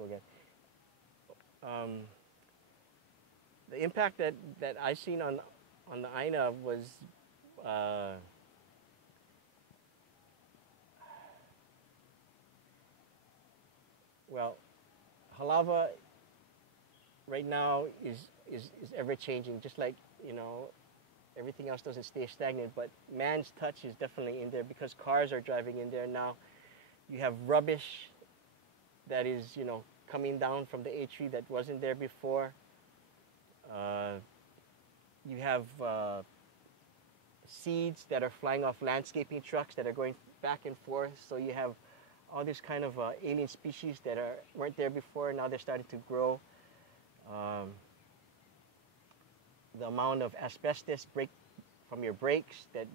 go again. The impact that I seen on the Aina was well, Halava right now is ever changing, just like, you know, everything else doesn't stay stagnant, but man's touch is definitely in there because cars are driving in there now. You have rubbish that is, you know, coming down from the A3 that wasn't there before. You have seeds that are flying off landscaping trucks that are going back and forth. So you have all this kind of alien species that weren't there before. Now they're starting to grow. The amount of asbestos from your brakes that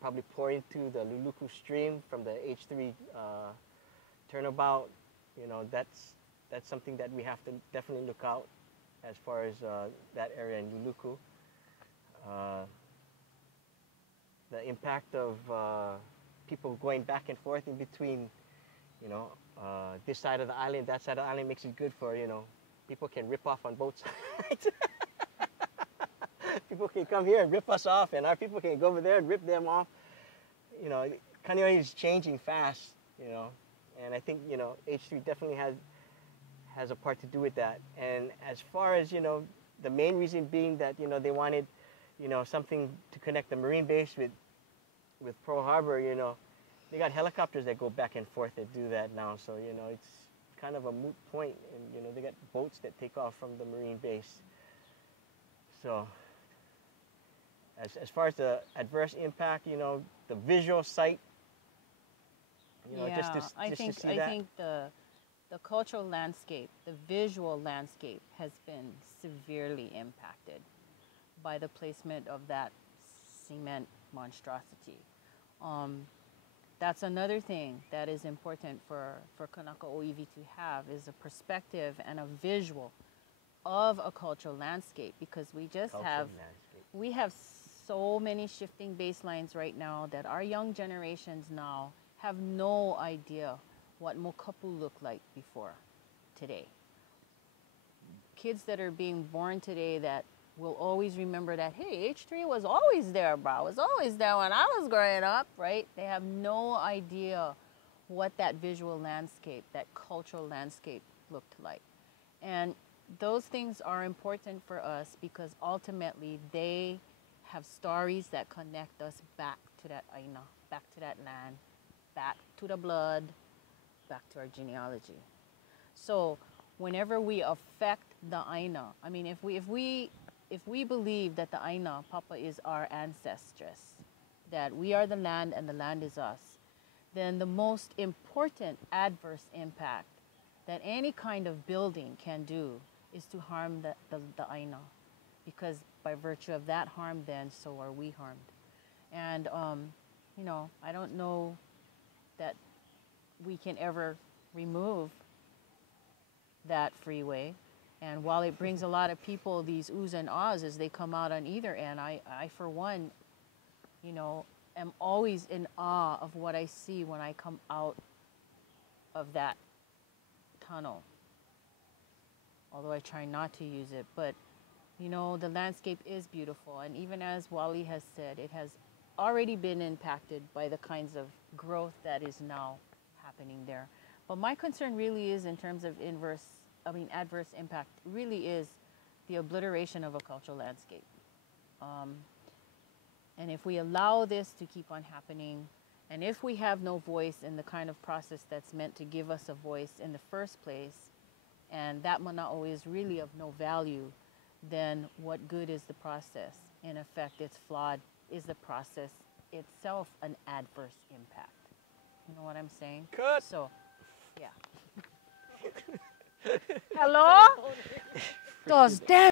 probably pour into the Luluku stream from the H3 turnabout, you know, that's something that we have to definitely look out as far as that area in Luluku. The impact of people going back and forth in between, you know, this side of the island, that side of the island makes it good for, you know, people can rip off on both sides. People can come here and rip us off, and our people can go over there and rip them off. You know, Kaneohe is changing fast, you know, and I think, you know, H3 definitely has a part to do with that. And as far as, you know, the main reason being that, you know, they wanted, you know, something to connect the Marine base with Pearl Harbor, you know, they got helicopters that go back and forth that do that now. So, you know, it's kind of a moot point. And, you know, they got boats that take off from the Marine base. So as far as the adverse impact, you know, the visual sight, you know, yeah, just to see that. I think the cultural landscape, the visual landscape has been severely impacted by the placement of that cement monstrosity. That's another thing that is important for Kanaka Oiwi to have is a perspective and a visual of a cultural landscape, because we have so many shifting baselines right now that our young generations now have no idea what Mokapu looked like before today. Kids that are being born today that will always remember that, hey, H3 was always there, bro. It was always there when I was growing up, right? They have no idea what that visual landscape, that cultural landscape looked like. And those things are important for us because ultimately they have stories that connect us back to that Aina, back to that land, back to the blood, back to our genealogy. So whenever we affect the Aina, I mean, if we believe that the Aina, Papa, is our ancestress, that we are the land and the land is us, then the most important adverse impact that any kind of building can do is to harm the Aina, because by virtue of that harm, then so are we harmed. And you know, I don't know that we can ever remove that freeway. And while it brings a lot of people these oohs and ahs as they come out on either end, I for one, you know, am always in awe of what I see when I come out of that tunnel. Although I try not to use it, but you know, the landscape is beautiful. And even as Wally has said, it has already been impacted by the kinds of growth that is now happening there. But my concern really is in terms of adverse impact, really is the obliteration of a cultural landscape. And if we allow this to keep on happening, and if we have no voice in the kind of process that's meant to give us a voice in the first place, and that mana'o is really of no value, then what good is the process? In effect, it's flawed. Is the process itself an adverse impact? You know what I'm saying? Cut. So, yeah. Hello? Those damn